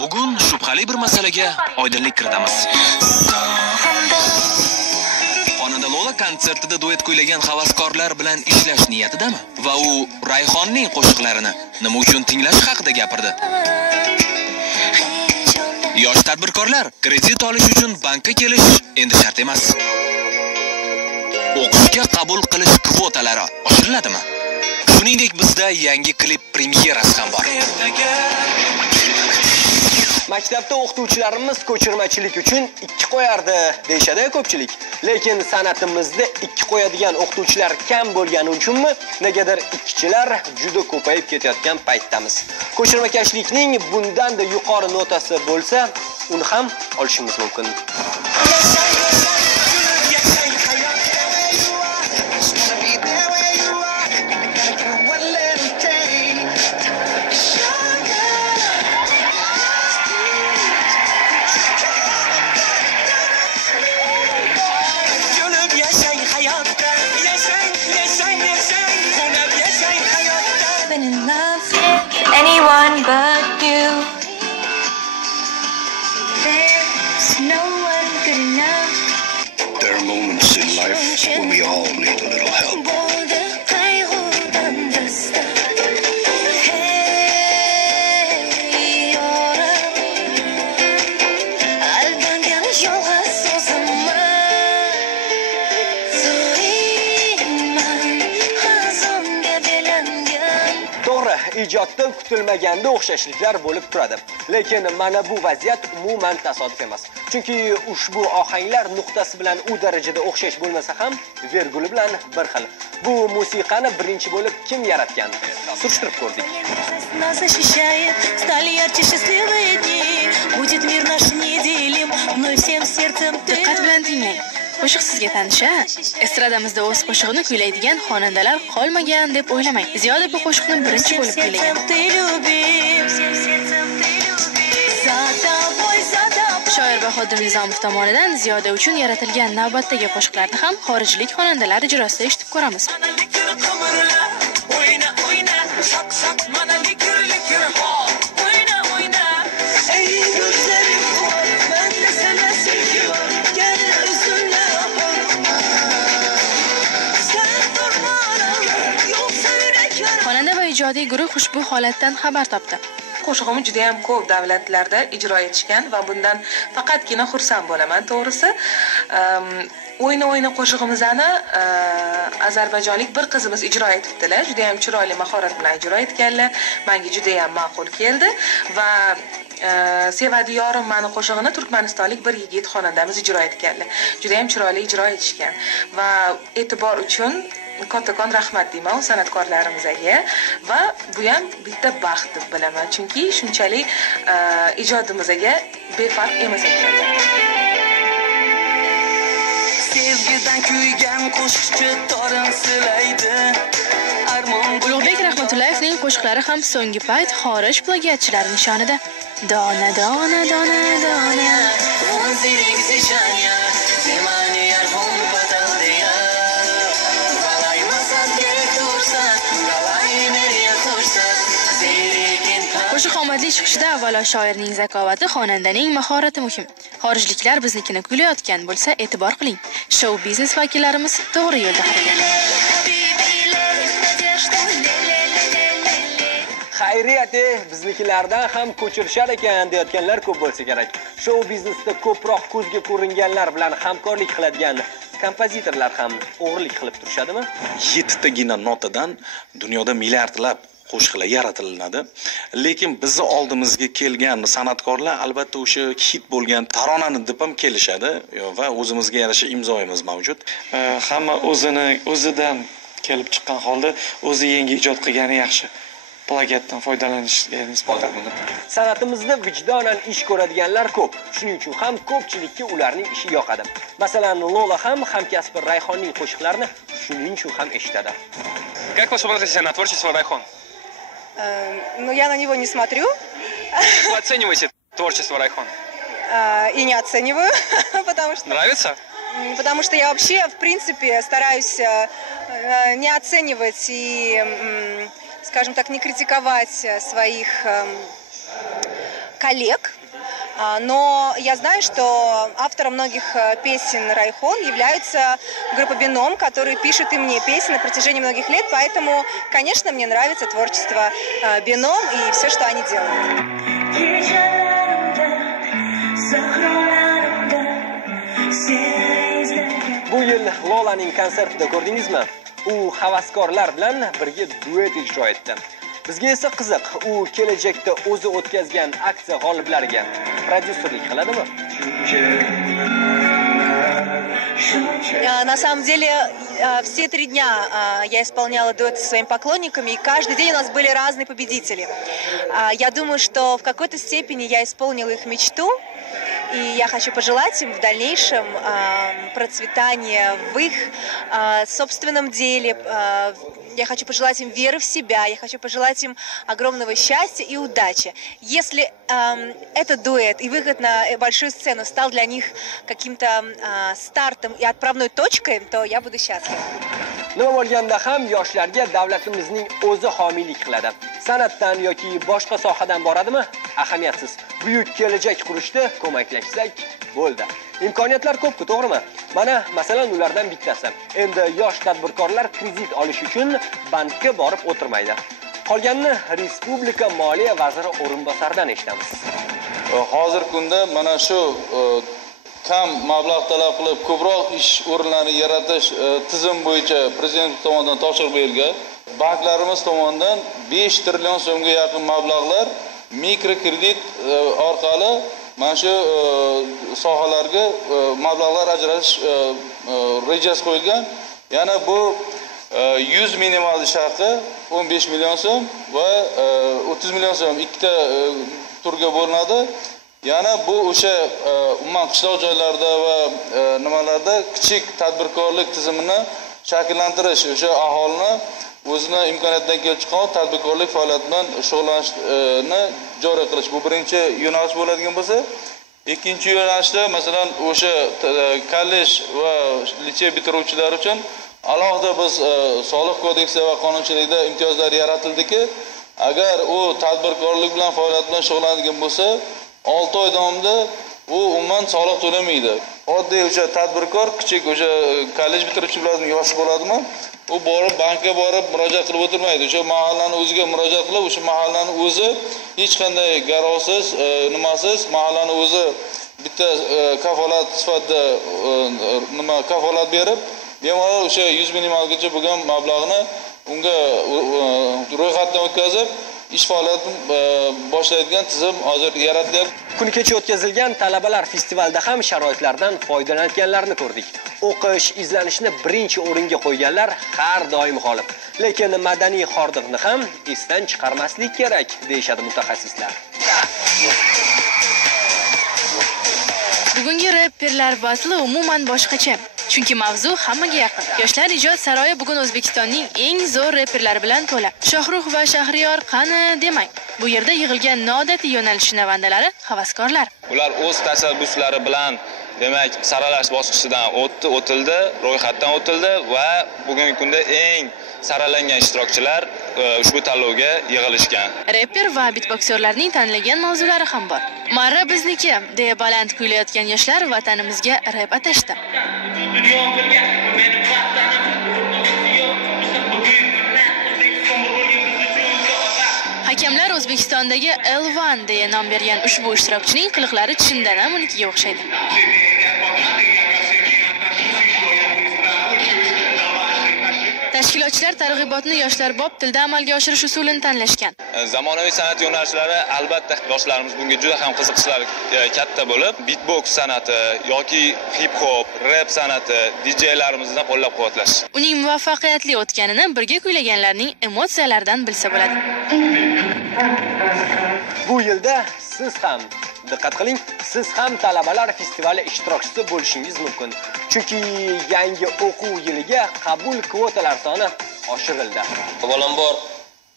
Bugun shubhali bir masalaga oydinlik kiritamiz. Xonanda Lola konsertida duet kuylagan havaskorlar bilan ishlash niyatidami? Va u Rayhonning qo'shiqlarini nima uchun tinglash haqida gapirdi. Yosh tadbirkorlar kredit olish uchun bankka kelish endi shart emas. O'qishga qabul qilish kvotalari oshiriladimi? Shuningdek, bizda yangi klip premyerasi ham bor. Maktabda o'qituvchilarimiz ko'chirmachilik uchun 2 qo'yardi deyshadi ko'pchilik. Lekin san'atimizda 2 qo'yadigan o'qituvchilar kam bo'lgani uchunmi, negadir ikkichilar juda ko'payib ketayotgan paytdamiz. Ko'chirmakashlikning bundan-da yuqori notasi bo'lsa, uni ham olishimiz mumkin. Anyone but you. There's no one good enough. There are moments in life when we all need a little help. Ijodda kutilmaganda o'xshashliklar bo'lib turadi. Lekin mana bu vaziyat umuman tasodif emas. Chunki ushbu ohanglar nuqtasi bilan u darajada o'xshash bo'lmasa ham, verguli bilan bir xil. Bu musiqani birinchi bo'lib kim yaratgan? Surishtirib ko'rdik. Diqqat bilan tinglang. Qo'shiq sizga tanish-a? Estradamizda o'z qo'shig'ini kuylaydigan xonandalar qolmagan deb o'ylamang. Ziyoda bu qo'shiqni birinchi bo'lib kuylagan. Shoir Bahodir Nizomov tomonidan Ziyoda uchun yaratilgan navbatdagi qo'shiqlarni ham xorijlik xonandalar ijrosida eshitib ko'ramiz. Ijodiy guruh ushbu holatdan xabar topdi. Qo'shig'imni juda ham ko'p davlatlarda ijro etishgan va bundan faqatgina xursand bo'laman, to'g'risi. O'yna qo'shig'imizni ozarbayjonlik bir qizimiz ijro etibdilar. Juda ham chiroyli mahorat bilan ijro etganlar. Menga juda ham ma'qul keldi va Sevadi yorim mani qo'shig'ini turkmanistonlik bir yigit xonandamiz ijro etganlar. Juda ham chiroyli ijro etishgan va e'tibor uchun kattakon rahmat deyman san'atkorlarimizga va bu ham bitta baxt deb bilaman, chunki shunchalik ijodimizga befarq emas ekan. Sevgidan kuygan qo'shiqchi torinsilaydi. Ulug'bek Rahmatullayevning qo'shiqlari ham so'nggi payt xorij plagiatchilari nishonida. Dona dona dona dona Qo'shiq omadli chiqishida avvalo shoirning zakovati, xonandaning mahorati muhim. Xorijliklar biznikini kuylayotgan bo'lsa, e'tibor qiling. Show biznes vakillarimiz to'g'ri yo'lda harakat. Xayriyat-e, biznikilardan ham ko'chirishar ekan deyotganlar ko'p bo'lsa kerak. Show biznesda ko'proq ko'zga ko'ringanlar bilan hamkorlik qiladigan kompozitorlar ham o'g'rilik qilib turishadimi? 7 tagina notadan dunyoda milliardlab qo'shiqlar yaratiladi. Lekin bizni oldimizga kelgan san'atkorlar albatta o'sha hit bo'lgan taronani deb ham kelishadi va o'zimizga yarasha imzoyimiz mavjud. Hamma o'zidan kelib chiqqan holda o'zi yangi ijod qilgani yaxshi. Plagiatdan foydalanishga nisbatan. San'atimizda vijdonan ish ko'radiganlar ko'p. Shuning uchun ham ko'pchilikka ularning ishi yoqadi. Masalan, Lola ham hamkasbi Rayhonning qo'shiqlarini shuning uchun ham eshitadi. Как вы смотрите на творчество Райхон? Ну, я на него не смотрю. Вы оцениваете творчество Райхон? И не оцениваю, потому что... Нравится? Потому что я вообще, в принципе, стараюсь не оценивать и, скажем так, не критиковать своих коллег. Но я знаю, что автором многих песен Райхон является группа Бином, которые пишут и мне песни на протяжении многих лет, поэтому, конечно, мне нравится творчество Бином и все, что они делают. Bu yil Lolaning konsertida ko'rdingizmi? U havaskorlar bilan birga duet ijro etdi. Bizga esa qiziq, u kelajakda o'zi o'tkazgan aksiya g'oliblariga prodyuserlik qiladimi? На самом деле, все 3 дня я исполняла дуэт со своими поклонниками, и каждый день у нас были разные победители. Я думаю, что в какой-то степени я исполнила их мечту, и я хочу пожелать им в дальнейшем процветания в их собственном деле. Я хочу пожелать им веры в себя, я хочу пожелать им огромного счастья и удачи. Если этот дуэт и выход на большую сцену стал для них каким-то стартом и отправной точкой, то я буду счастлива. Nima bo'lganda ham yoshlarga davlatimizning o'zi homiylik qiladi. San'atdan yoki boshqa sohadan boradimi? Ahamiyatsiz. Buyuk kelajak qurishda ko'maklashsak bo'ldi. Imkoniyatlar ko'p-ku, to'g'rimi? Mana, masalan, ulardan bittasi. Endi yosh tadbirkorlar kredit olish uchun bankka borib o'tirmaydi. Qolganini Respublika Moliya vaziri o'rinbosaridan eshitamiz. Hozirgi kunda mana shu kam mablag' talab qilib ko'proq ish o'rinlarini yaratish tizim bo'yicha prezident tomonidan topshiriq berilgan. Banklarimiz tomonidan 5 trillion so'mga yaqin mablag'lar mikrokredit orqali mana shu sohalarga mablag'lar ajratish rejasi qo'yilgan. Yana bu 100 minimal ish haqi 15 million so'm va 30 million so'm ikkita turga bo'linadi. Yana bu o'sha umuman qishloq joylarda va nimalarda kichik tadbirkorlik tizimini shakllantirish, o'sha aholini o'zini imkoniyatidan kelib chiqqan tadbirkorlik faoliyati bilan shug'ullanishni joriy qilish. Bu birinchi yo'nalish bo'ladigan bo'lsa, ikkinchi yo'nalishda masalan o'sha kollej va litsey bitiruvchilari uchun alohida biz soliq kodeksi va qonunchilikda imtiyozlar yaratildiki, agar u tadbirkorlik bilan faoliyat bilan shug'ullanadigan bo'lsa, 6 oy davomida u umuman soliq to'lamaydi. Oddiy o'sha tadbirkor, kichik o'sha kollej bitiruvchi bilan yosh bo'ladimi? U borib bankka borib murojaat qilib o'tirmaydi. O'sha mahallani o'ziga murojaat qilib, o'sha mahallani o'zi hech qanday garovsiz, nimasiz mahallani o'zi bitta kafolat sifatida kafolat berib, bemalol o'sha 100 minimalgacha bo'lgan mablag'ni unga ro'yxatdan o'tkazib ish faoliyatini boshlaydigan tizim hozir yaratilyapti. Kuni kecha o'tkazilgan talabalar festivalida ham sharoitlardan foydalanganlarni ko'rdik. O'qish, izlanishni birinchi o'ringa qo'yganlar har doim g'olib. Lekin madaniy hordiqni ham esdan chiqarmaslik kerak, deyshadi mutaxassislar. Bugungi reperlar batli umuman boshqacha. Chunki mavzu hammaga yaqin. Yoshlar ijod saroyi bugun O'zbekistonning eng zo'r reperlari bilan to'la. Shohruh va Shahriyor qani demang. Bu yerda yig'ilgan noodatiy yo'nalish navandalari havaskorlar. Ular o'z tashabbuslari bilan demak saralash bosqichidan o'tildi, ro'yxatdan o'tildi va bugungi kunda eng saralangan ishtirokchilar ushbu tanlovga yig'ilishgan. Reper va bitbokserlarning tanlagan mavzulari ham bor. Marra bizniki deya baland kuylayotgan yoshlar vatanimizga rep atashdi. Hakamlar O'zbekistondagi L1 deya nom bergan ushbu ishtirokchining qiliqlari chindan ham unikiga o'xshaydi. Tashkilotchilar targ'ibotni yoshlar bob tilda amalga oshirish usulini tanlashgan. Zamonaviy san'at yo'nalishlari albatta yoshlarimiz bunga juda ham qiziqishlari katta bo'lib, beatbox san'ati yoki hip hop, rap san'ati DJ-larimizni qo'llab-quvvatlash. Uning muvaffaqiyatli o'tganini birga kuylaganlarning emotsiyalaridan bilsa bo'ladi. Bu yilda siz ham diqqat qiling, siz ham talabalar festivali ishtirokchisi bo'lishingiz mumkin. Chunki yangi o'quv yiliga qabul kvotalar soni oshirildi. Avvalambor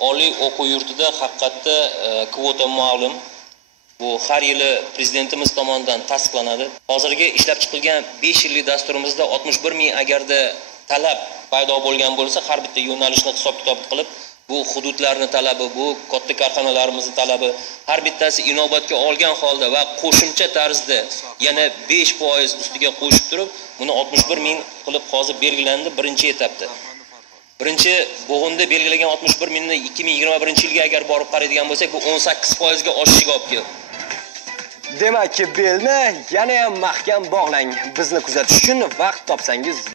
oliy o'quv yurtida haqiqatda kvota ma'lum. Bu har yili prezidentimiz tomonidan tasdiqlanadi. Hozirgi ishlab chiqilgan 5 yillik dasturimizda 61 ming agarda talab paydo bo'lgan bo'lsa, har bitta yo'nalishni hisob-kitob qilib bu hududlarning talabi, bu katta korxonalarimizni talabi har bittasi inobatga olgan holda va qo'shimcha tarzda yana 5% ustiga qo'shib turib, buni 61 ming qilib hozir belgilandi birinchi etapda. Birinchi bo'g'inda belgilagan 61 mingni 2021-yilga agar borib qaraydigan bo'lsak, bu 18% ga oshishiga olib keldi. Demak, belni yana ham mahkam bog'lang. Bizni kuzatish uchun vaqt topsangiz